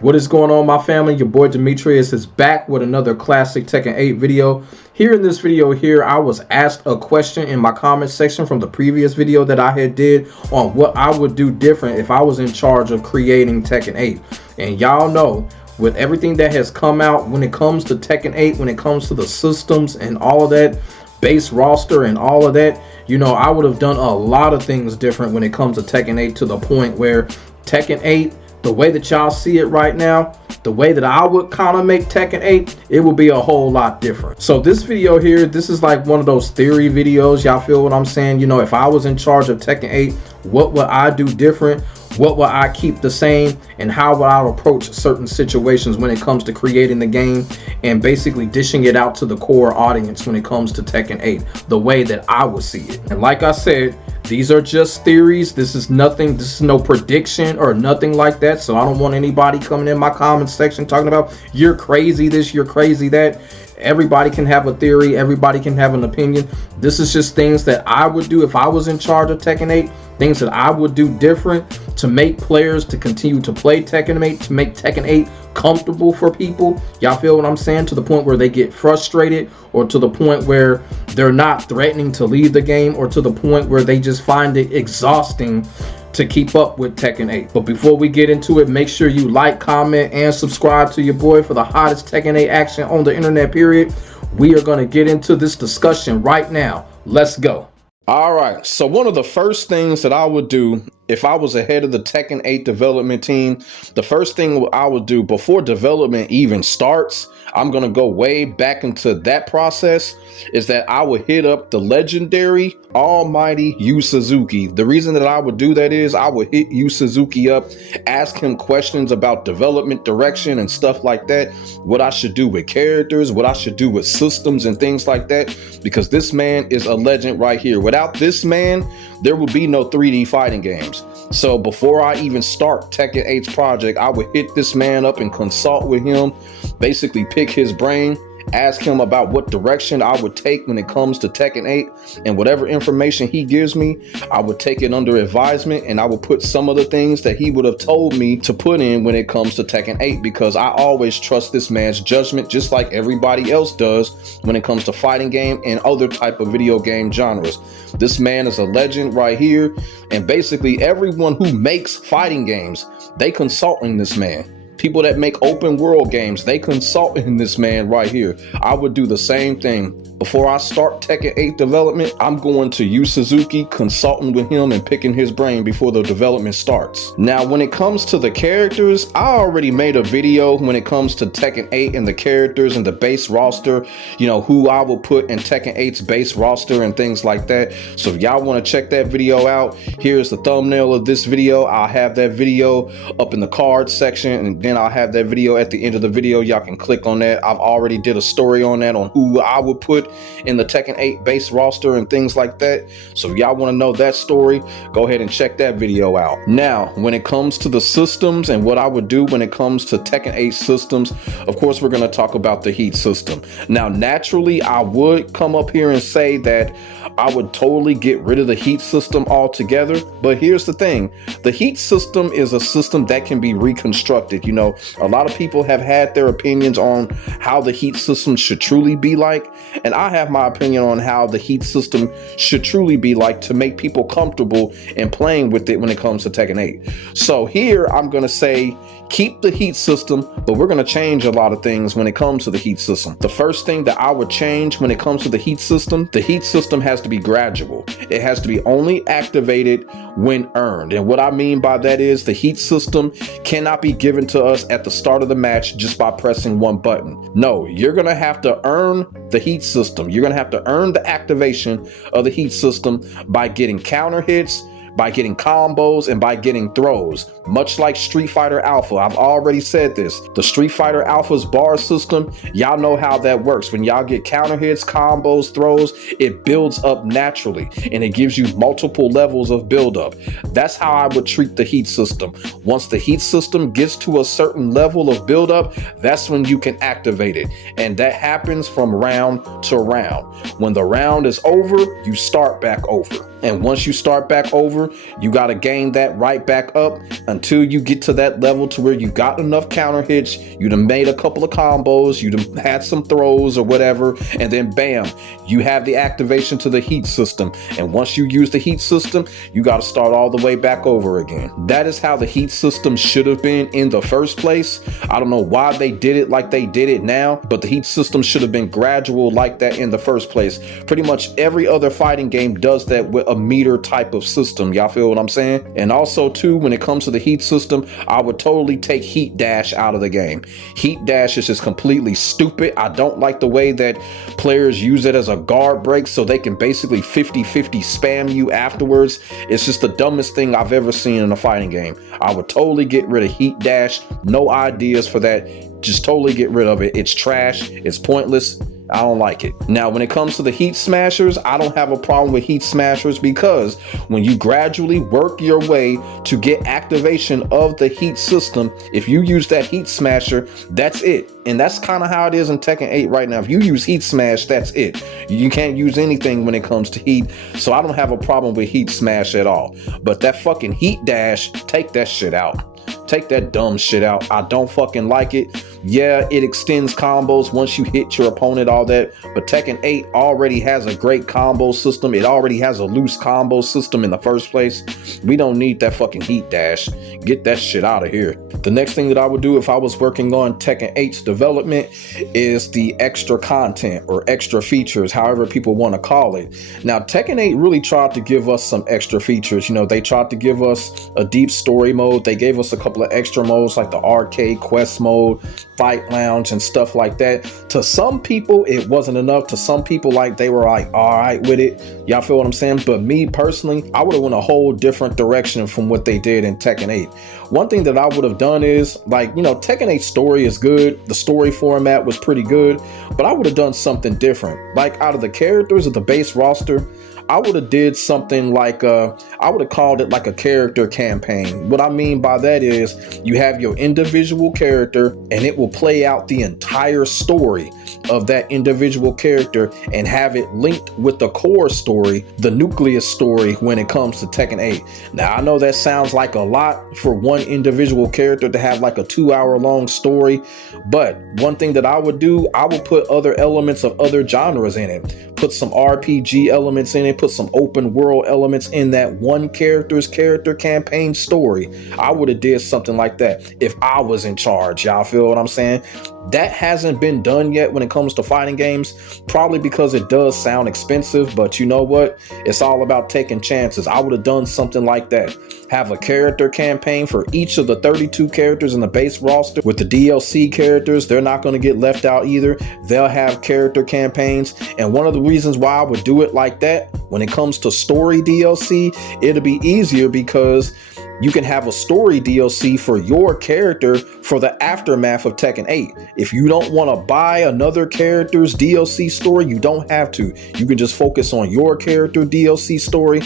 What is going on, my family? Your boy Demetrius is back with another classic Tekken 8 video. Here in this video here, I was asked a question in my comment section from the previous video that I had did on what I would do different if I was in charge of creating Tekken 8. And y'all know, with everything that has come out when it comes to Tekken 8, when it comes to the systems and all of that, base roster and all of that, you know, I would have done a lot of things different when it comes to Tekken 8, to the point where Tekken 8, the way that y'all see it right now, the way that I would kind of make Tekken 8, it will be a whole lot different. So this video here, this is like one of those theory videos. Y'all feel what I'm saying? You know, if I was in charge of Tekken 8, what would I do different? What will I keep the same, and how will I approach certain situations when it comes to creating the game and basically dishing it out to the core audience when it comes to Tekken 8, the way that I would see it. And like I said, these are just theories. This is nothing, this is no prediction or nothing like that. So I don't want anybody coming in my comment section talking about you're crazy this, you're crazy that. Everybody can have a theory, everybody can have an opinion. This is just things that I would do if I was in charge of Tekken 8, things that I would do different to make players to continue to play Tekken 8, to make Tekken 8 comfortable for people. Y'all feel what I'm saying? To the point where they get frustrated, or to the point where they're not threatening to leave the game, or to the point where they just find it exhausting to keep up with Tekken 8. But before we get into it, make sure you like, comment, and subscribe to your boy for the hottest Tekken 8 action on the internet, period. We are going to get into this discussion right now. Let's go. All right, so one of the first things that I would do if I was ahead of the Tekken 8 development team, the first thing I would do before development even starts, I'm going to go way back into that process, is that I would hit up the legendary almighty Yu Suzuki. The reason that I would do that is I would hit Yu Suzuki up, ask him questions about development direction and stuff like that, what I should do with characters, what I should do with systems and things like that, because this man is a legend right here. Without this man, there will be no 3D fighting games. So before I even start Tekken 8's project, I would hit this man up and consult with him, basically pick his brain, ask him about what direction I would take when it comes to Tekken 8, and whatever information he gives me, I would take it under advisement, and I would put some of the things that he would have told me to put in when it comes to Tekken 8, because I always trust this man's judgment, just like everybody else does when it comes to fighting game and other type of video game genres. This man is a legend right here, and basically everyone who makes fighting games, they consult in this man. People that make open world games, they consult in this man right here. I would do the same thing. Before I start Tekken 8 development, I'm going to Yu Suzuki, consulting with him and picking his brain before the development starts. Now, when it comes to the characters, I already made a video when it comes to Tekken 8 and the characters and the base roster, you know, who I will put in Tekken 8's base roster and things like that. So if y'all want to check that video out, here's the thumbnail of this video. I'll have that video up in the card section, and then I'll have that video at the end of the video. Y'all can click on that. I've already did a story on that, on who I would put in the Tekken 8 base roster and things like that. So if y'all want to know that story, go ahead and check that video out. Now, when it comes to the systems and what I would do when it comes to Tekken 8 systems, of course, we're going to talk about the heat system. Now, naturally, I would come up here and say that I would totally get rid of the heat system altogether. But here's the thing. The heat system is a system that can be reconstructed. You know, a lot of people have had their opinions on how the heat system should truly be like. And I have my opinion on how the heat system should truly be like to make people comfortable in playing with it when it comes to Tekken 8. So here I'm going to say keep the heat system, but we're going to change a lot of things when it comes to the heat system. The first thing that I would change when it comes to the heat system has to be gradual. It has to be only activated when earned. And what I mean by that is the heat system cannot be given to us at the start of the match just by pressing one button. No, you're going to have to earn the heat system. You're going to have to earn the activation of the heat system by getting counter hits, by getting combos, and by getting throws, much like Street Fighter Alpha. I've already said this. The Street Fighter Alpha's bar system, y'all know how that works. When y'all get counter hits, combos, throws, it builds up naturally, and it gives you multiple levels of buildup. That's how I would treat the heat system. Once the heat system gets to a certain level of buildup, that's when you can activate it, and that happens from round to round. When the round is over, you start back over. And once you start back over, you got to gain that right back up until you get to that level to where you got enough counter hits, you done made a couple of combos, you done had some throws or whatever, and then bam, you have the activation to the heat system. And once you use the heat system, you got to start all the way back over again. That is how the heat system should have been in the first place. I don't know why they did it like they did it now, but the heat system should have been gradual like that in the first place. Pretty much every other fighting game does that with a meter type of system. Y'all feel what I'm saying? And also too, when it comes to the heat system, I would totally take heat dash out of the game. Heat dash is just completely stupid. I don't like the way that players use it as a guard break so they can basically 50-50 spam you afterwards. It's just the dumbest thing I've ever seen in a fighting game. I would totally get rid of heat dash. No ideas for that. Just totally get rid of it. It's trash. It's pointless. I don't like it. Now, when it comes to the heat smashers, I don't have a problem with heat smashers because when you gradually work your way to get activation of the heat system, if you use that heat smasher, that's it. And that's kind of how it is in Tekken 8 right now. If you use heat smash, that's it. You can't use anything when it comes to heat. So I don't have a problem with heat smash at all. But that fucking heat dash, take that shit out. Take that dumb shit out. I don't fucking like it. Yeah, it extends combos once you hit your opponent, all that. But Tekken 8 already has a great combo system. It already has a loose combo system in the first place. We don't need that fucking heat dash. Get that shit out of here. The next thing that I would do if I was working on Tekken 8's development is the extra content or extra features, however people want to call it. Now, Tekken 8 really tried to give us some extra features. You know, they tried to give us a deep story mode. They gave us a couple of extra modes like the arcade quest mode, fight lounge, and stuff like that. To some people, it wasn't enough. To some people, like, they were like, all right with it. Y'all feel what I'm saying? But me personally, I would have went a whole different direction from what they did in Tekken 8. One thing that I would have done is, like, you know, Tekken 8 story is good. The story format was pretty good, but I would have done something different. Like, out of the characters of the base roster, I would have did something like, I would have called it like a character campaign. What I mean by that is you have your individual character and it will play out the entire story of that individual character and have it linked with the core story, the nucleus story when it comes to Tekken 8. Now, I know that sounds like a lot for one individual character to have like a 2-hour long story, but one thing that I would do, I would put other elements of other genres in it. Put some RPG elements in it, put some open world elements in that one character's character campaign story. I would have did something like that if I was in charge. Y'all feel what I'm saying? That hasn't been done yet when it comes to fighting games, probably because it does sound expensive, but you know what? It's all about taking chances. I would have done something like that. Have a character campaign for each of the 32 characters in the base roster. With the DLC characters, they're not going to get left out either. They'll have character campaigns. And one of the reasons why I would do it like that, when it comes to story DLC, it'll be easier because you can have a story DLC for your character for the aftermath of Tekken 8. If you don't want to buy another character's DLC story, you don't have to. You can just focus on your character DLC story,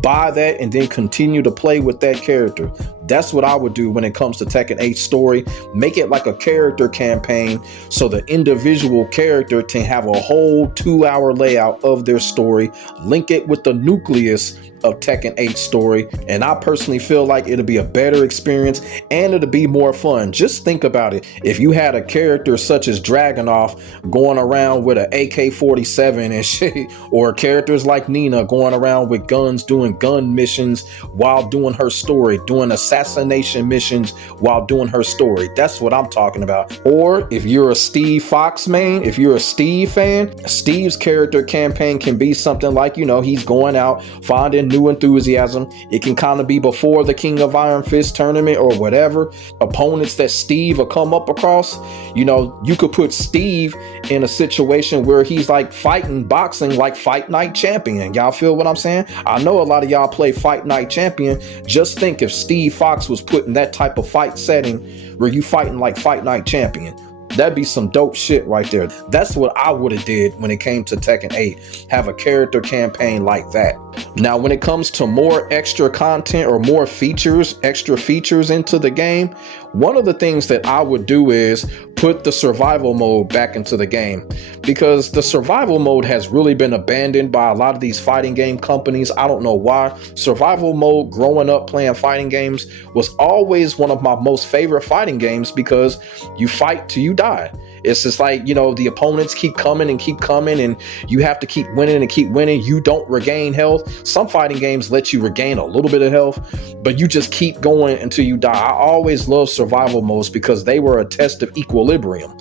buy that, and then continue to play with that character. That's what I would do when it comes to Tekken 8 story. Make it like a character campaign so the individual character can have a whole 2-hour layout of their story. Link it with the nucleus of Tekken 8 story, and I personally feel like it'll be a better experience and it'll be more fun. Just think about it. If you had a character such as Dragunov going around with an AK-47 and shit, or characters like Nina going around with guns doing gun missions while doing her story, doing assassination missions while doing her story. That's what I'm talking about. Or if you're a Steve Fox main, if you're a Steve fan, Steve's character campaign can be something like, you know, he's going out finding new enthusiasm. It can kind of be before the King of Iron Fist tournament or whatever. Opponents that Steve will come up across, you know, you could put Steve in a situation where he's like fighting boxing like Fight Night Champion. Y'all feel what I'm saying? I know a lot of y'all play Fight Night Champion. Just think if Steve Fox was put in that type of fight setting where you fighting like Fight Night Champion. That'd be some dope shit right there. That's what I would have did when it came to Tekken 8. Have a character campaign like that. Now, when it comes to more extra content or more features, extra features into the game, one of the things that I would do is put the survival mode back into the game, because the survival mode has really been abandoned by a lot of these fighting game companies. I don't know why. Survival mode, growing up playing fighting games, was always one of my most favorite fighting games, because you fight till you die. It's just like, you know, the opponents keep coming and you have to keep winning and keep winning. You don't regain health. Some fighting games let you regain a little bit of health, but you just keep going until you die. I always love survival modes because they were a test of equilibrium.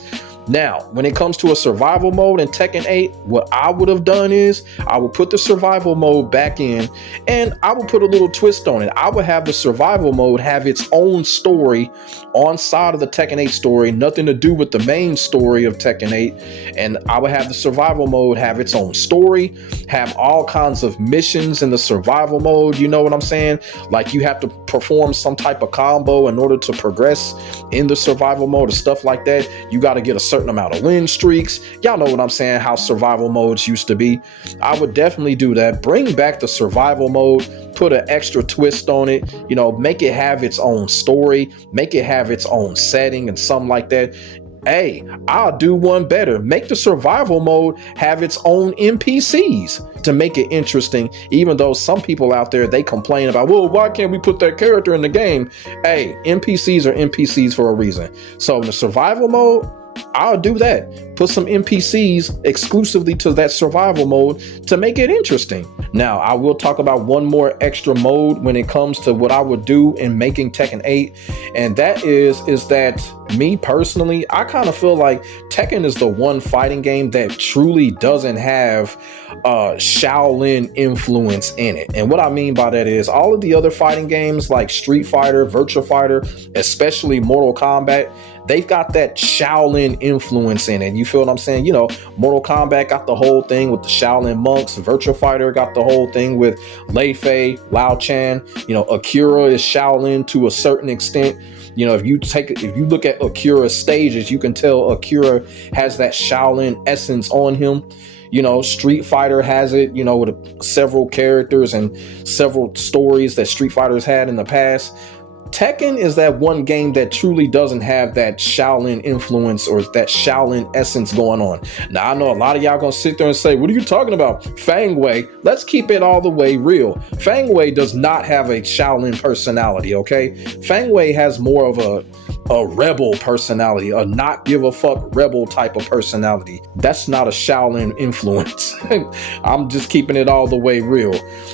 Now, when it comes to a survival mode in Tekken 8, what I would have done is I would put the survival mode back in, and I would put a little twist on it. I would have the survival mode have its own story on side of the Tekken 8 story, nothing to do with the main story of Tekken 8. And I would have the survival mode have its own story, have all kinds of missions in the survival mode. You know what I'm saying? Like, you have to perform some type of combo in order to progress in the survival mode or stuff like that. You got to get a certain amount of win streaks. Y'all know what I'm saying, how survival modes used to be. I would definitely do that. Bring back the survival mode, put an extra twist on it, you know, make it have its own story, make it have its own setting and something like that. Hey, I'll do one better. Make the survival mode have its own NPCs to make it interesting, even though some people out there, they complain about, well, why can't we put that character in the game? Hey, NPCs are NPCs for a reason. So in the survival mode, I'll do that. Put some NPCs exclusively to that survival mode to make it interesting. Now, I will talk about one more extra mode when it comes to what I would do in making Tekken 8. And that is that me personally, I kind of feel like Tekken is the one fighting game that truly doesn't have Shaolin influence in it. And what I mean by that is all of the other fighting games like Street Fighter, Virtua Fighter, especially Mortal Kombat, they've got that Shaolin influence in it. You feel what I'm saying? You know, Mortal Kombat got the whole thing with the Shaolin monks. Virtua Fighter got the whole thing with Lei Fei, Lao Chan. You know, Akira is Shaolin to a certain extent. You know, if you look at Akira's stages, you can tell Akira has that Shaolin essence on him. You know, Street Fighter has it, you know, with several characters and several stories that Street Fighters had in the past. Tekken is that one game that truly doesn't have that Shaolin influence or that Shaolin essence going on. Now, I know a lot of y'all gonna sit there and say, what are you talking about? Fang Wei. Let's keep it all the way real. Fang Wei does not have a Shaolin personality, okay? Fang Wei has more of a rebel personality, a not give a fuck rebel type of personality. That's not a Shaolin influence. I'm just keeping it all the way real.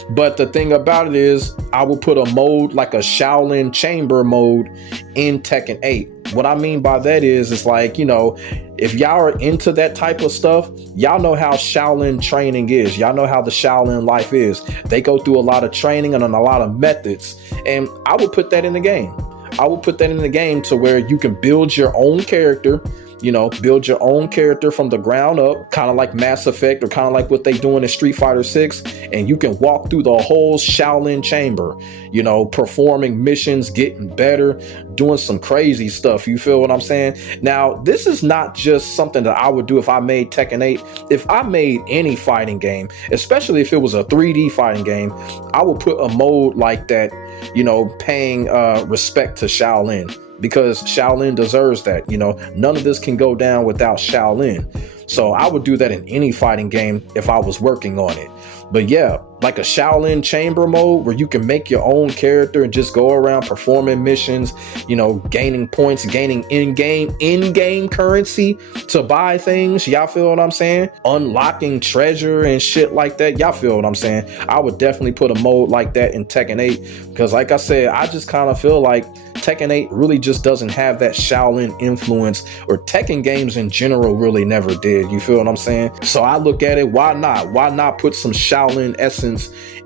But the thing about it is, I will put a mode like a Shaolin chamber mode in Tekken 8. What I mean by that is, it's like, you know, if y'all are into that type of stuff, y'all know how Shaolin training is. Y'all know how the Shaolin life is. They go through a lot of training and a lot of methods. And I will put that in the game. I will put that in the game to where you can build your own character, you know, build your own character from the ground up, kind of like Mass Effect or kind of like what they doing in Street Fighter 6. And you can walk through the whole Shaolin chamber, you know, performing missions, getting better, doing some crazy stuff. You feel what I'm saying? Now, this is not just something that I would do if I made Tekken 8. If I made any fighting game, especially if it was a 3D fighting game, I would put a mode like that, you know, paying respect to Shaolin, because Shaolin deserves that. You know, none of this can go down without Shaolin. So I would do that in any fighting game if I was working on it. But yeah, like a Shaolin chamber mode where you can make your own character and just go around performing missions, you know, gaining points, gaining in-game currency to buy things. Y'all feel what I'm saying? Unlocking treasure and shit like that. Y'all feel what I'm saying? I would definitely put a mode like that in Tekken 8, because like I said, I just kind of feel like Tekken 8 really just doesn't have that Shaolin influence, or Tekken games in general really never did. You feel what I'm saying? So I look at it, why not? Why not put some Shaolin essence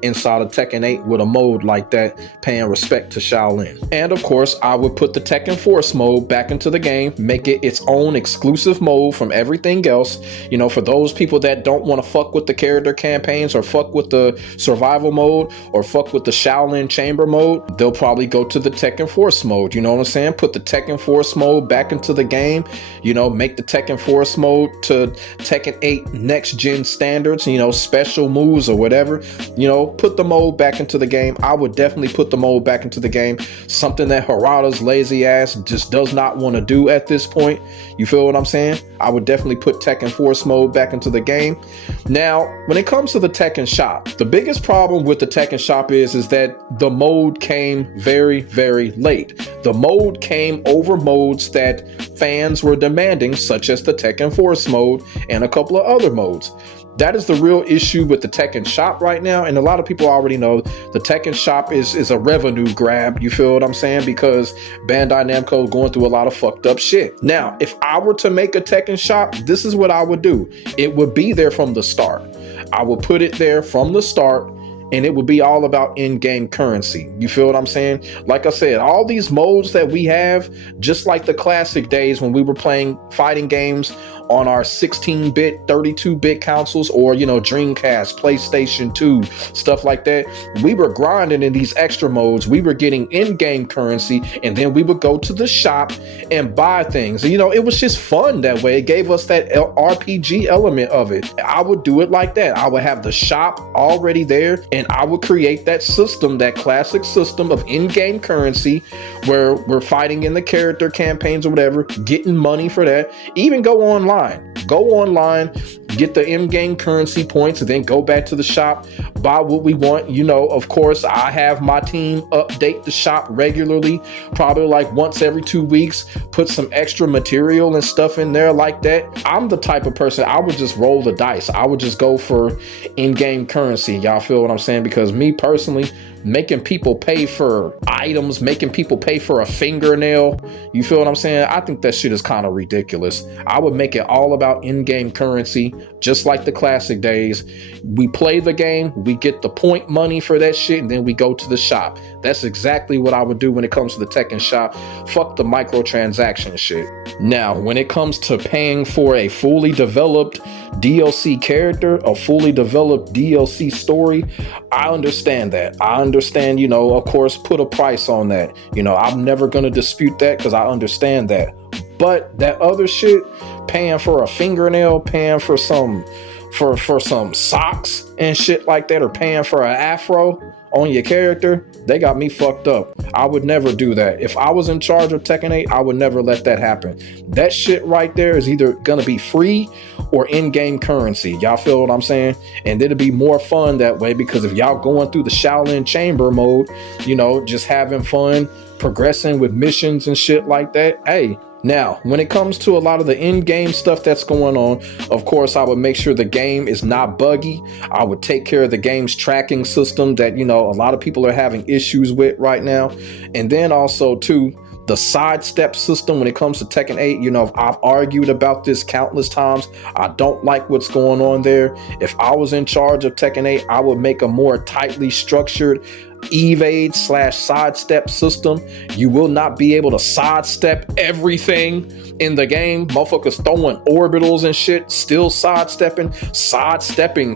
inside of Tekken 8 with a mode like that, paying respect to Shaolin? And of course, I would put the Tekken Force mode back into the game, make it its own exclusive mode from everything else. You know, for those people that don't want to fuck with the character campaigns or fuck with the survival mode or fuck with the Shaolin chamber mode, they'll probably go to the Tekken Force mode. You know what I'm saying? Put the Tekken Force mode back into the game, you know, make the Tekken Force mode to Tekken 8 next gen standards, you know, special moves or whatever. You know, put the mode back into the game. I would definitely put the mode back into the game. Something that Harada's lazy ass just does not want to do at this point. You feel what I'm saying? I would definitely put Tekken Force mode back into the game. Now, when it comes to the Tekken shop, the biggest problem with the Tekken shop is that the mode came very, very late. The mode came over modes that fans were demanding, such as the Tekken Force mode and a couple of other modes. That is the real issue with the Tekken shop right now. And a lot of people already know the Tekken shop is a revenue grab. You feel what I'm saying? Because Bandai Namco is going through a lot of fucked up shit. Now, if I were to make a Tekken shop, this is what I would do. It would be there from the start. I would put it there from the start, and it would be all about in-game currency. You feel what I'm saying? Like I said, all these modes that we have, just like the classic days when we were playing fighting games on our 16-bit, 32-bit consoles, or, you know, Dreamcast, PlayStation 2, stuff like that. We were grinding in these extra modes. We were getting in-game currency, and then we would go to the shop and buy things. And, you know, it was just fun that way. It gave us that RPG element of it. I would do it like that. I would have the shop already there, and I would create that system, that classic system of in-game currency where we're fighting in the character campaigns or whatever, getting money for that. Even go online. Go online, get the in-game currency points, and then go back to the shop, buy what we want. You know, of course, I have my team update the shop regularly, probably like once every 2 weeks, put some extra material and stuff in there like that. I'm the type of person, I would just roll the dice. I would just go for in-game currency. Y'all feel what I'm saying? Because me personally, making people pay for items, making people pay for a fingernail, you feel what I'm saying? I think that shit is kind of ridiculous. I would make it all about in-game currency, just like the classic days. We play the game, we get the point money for that shit, and then we go to the shop. That's exactly what I would do when it comes to the Tekken shop. Fuck the microtransaction shit. Now, when it comes to paying for a fully developed DLC character, a fully developed DLC story, I understand that. I understand, you know, of course, put a price on that. You know, I'm never going to dispute that because I understand that. But that other shit, paying for a fingernail, paying for some socks and shit like that, or paying for an afro on your character, they got me fucked up. I would never do that. If I was in charge of Tekken 8, I would never let that happen. That shit right there is either gonna be free or in-game currency. Y'all feel what I'm saying? And it'll be more fun that way, because if y'all going through the Shaolin chamber mode, you know, just having fun, progressing with missions and shit like that, hey. Now, when it comes to a lot of the in-game stuff that's going on, of course, I would make sure the game is not buggy. I would take care of the game's tracking system that, you know, a lot of people are having issues with right now. And then also, too, the sidestep system when it comes to Tekken 8, you know, I've argued about this countless times. I don't like what's going on there. If I was in charge of Tekken 8, I would make a more tightly structured evade / sidestep system. You will not be able to sidestep everything in the game. Motherfuckers throwing orbitals and shit, still sidestepping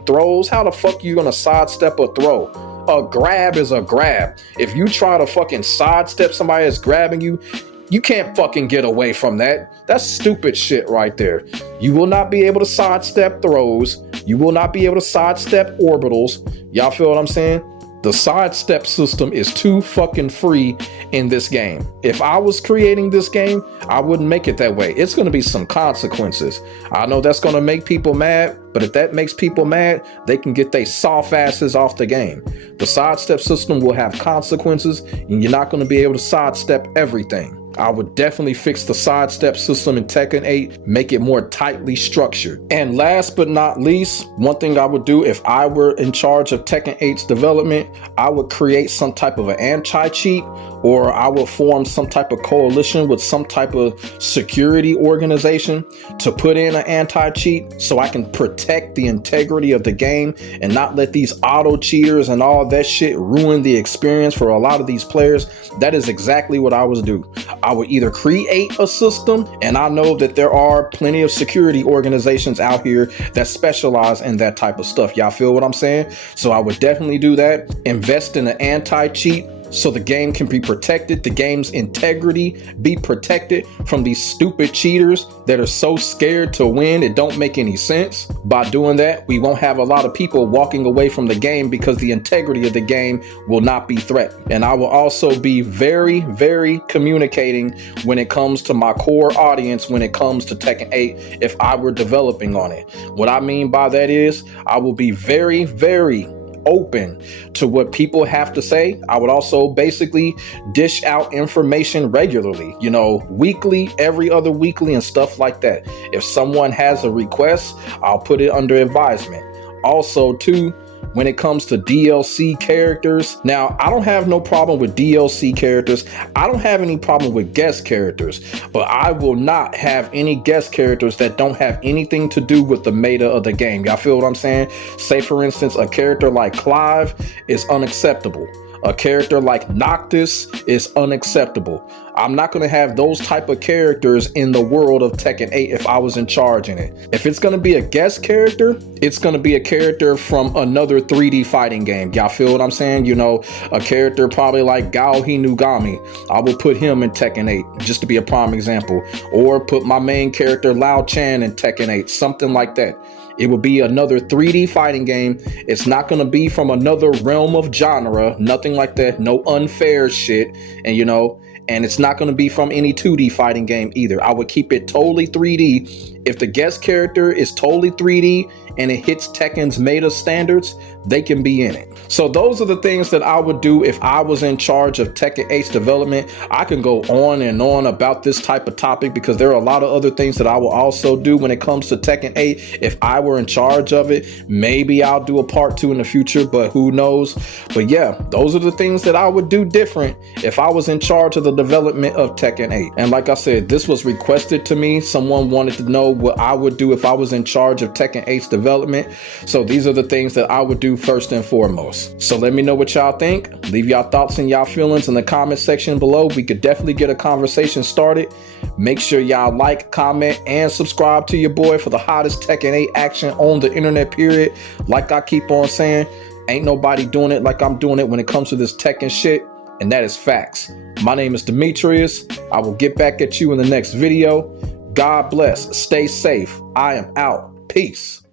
throws. How the fuck you gonna sidestep a throw? A grab is a grab. If you try to fucking sidestep somebody that's grabbing you, you can't fucking get away from that. That's stupid shit right there. You will not be able to sidestep throws. You will not be able to sidestep orbitals. Y'all feel what I'm saying? The sidestep system is too fucking free in this game. If I was creating this game, I wouldn't make it that way. It's going to be some consequences. I know that's going to make people mad, but if that makes people mad, they can get their soft asses off the game. The sidestep system will have consequences, and you're not going to be able to sidestep everything. I would definitely fix the sidestep system in Tekken 8, make it more tightly structured. And last but not least, one thing I would do if I were in charge of Tekken 8's development, I would create some type of an anti-cheat, or I would form some type of coalition with some type of security organization to put in an anti-cheat so I can protect the integrity of the game and not let these auto cheaters and all that shit ruin the experience for a lot of these players. That is exactly what I would do. I would either create a system, and I know that there are plenty of security organizations out here that specialize in that type of stuff. Y'all feel what I'm saying? So I would definitely do that. Invest in an anti-cheat so the game can be protected, the game's integrity be protected from these stupid cheaters that are so scared to win it don't make any sense. By doing that, we won't have a lot of people walking away from the game because the integrity of the game will not be threatened. And I will also be very, very communicating when it comes to my core audience when it comes to Tekken 8 if I were developing on it. What I mean by that is I will be very, very open to what people have to say. I would also basically dish out information regularly, you know, weekly, every other weekly and stuff like that. If someone has a request, I'll put it under advisement. Also, too, when it comes to DLC characters, now I don't have no problem with DLC characters. I don't have any problem with guest characters, but I will not have any guest characters that don't have anything to do with the meta of the game. Y'all feel what I'm saying? Say for instance, a character like Clive is unacceptable. A character like Noctis is unacceptable. I'm not going to have those type of characters in the world of Tekken 8 if I was in charge in it. If it's going to be a guest character, it's going to be a character from another 3D fighting game. Y'all feel what I'm saying? You know, a character probably like Gao Hinugami. I will put him in Tekken 8 just to be a prime example. Or put my main character Lao Chan in Tekken 8, something like that. It will be another 3D fighting game. It's not going to be from another realm of genre, nothing like that, no unfair shit. And you know, and it's not going to be from any 2D fighting game either. I would keep it totally 3D. If the guest character is totally 3D and it hits Tekken's meta standards, they can be in it. So those are the things that I would do if I was in charge of Tekken 8's development. I can go on and on about this type of topic because there are a lot of other things that I will also do when it comes to Tekken 8. If I were in charge of it, maybe I'll do a part 2 in the future, but who knows? But yeah, those are the things that I would do different if I was in charge of the development of Tekken 8. And like I said, this was requested to me. Someone wanted to know what I would do if I was in charge of Tekken 8's development. So these are the things that I would do first and foremost. So let me know what y'all think. Leave y'all thoughts and y'all feelings in the comment section below. We could definitely get a conversation started. Make sure y'all like, comment, and subscribe to your boy for the hottest Tekken 8 action on the internet, period. Like I keep on saying, ain't nobody doing it like I'm doing it when it comes to this Tekken shit. And that is facts. My name is Demetrius. I will get back at you in the next video. God bless. Stay safe. I am out. Peace.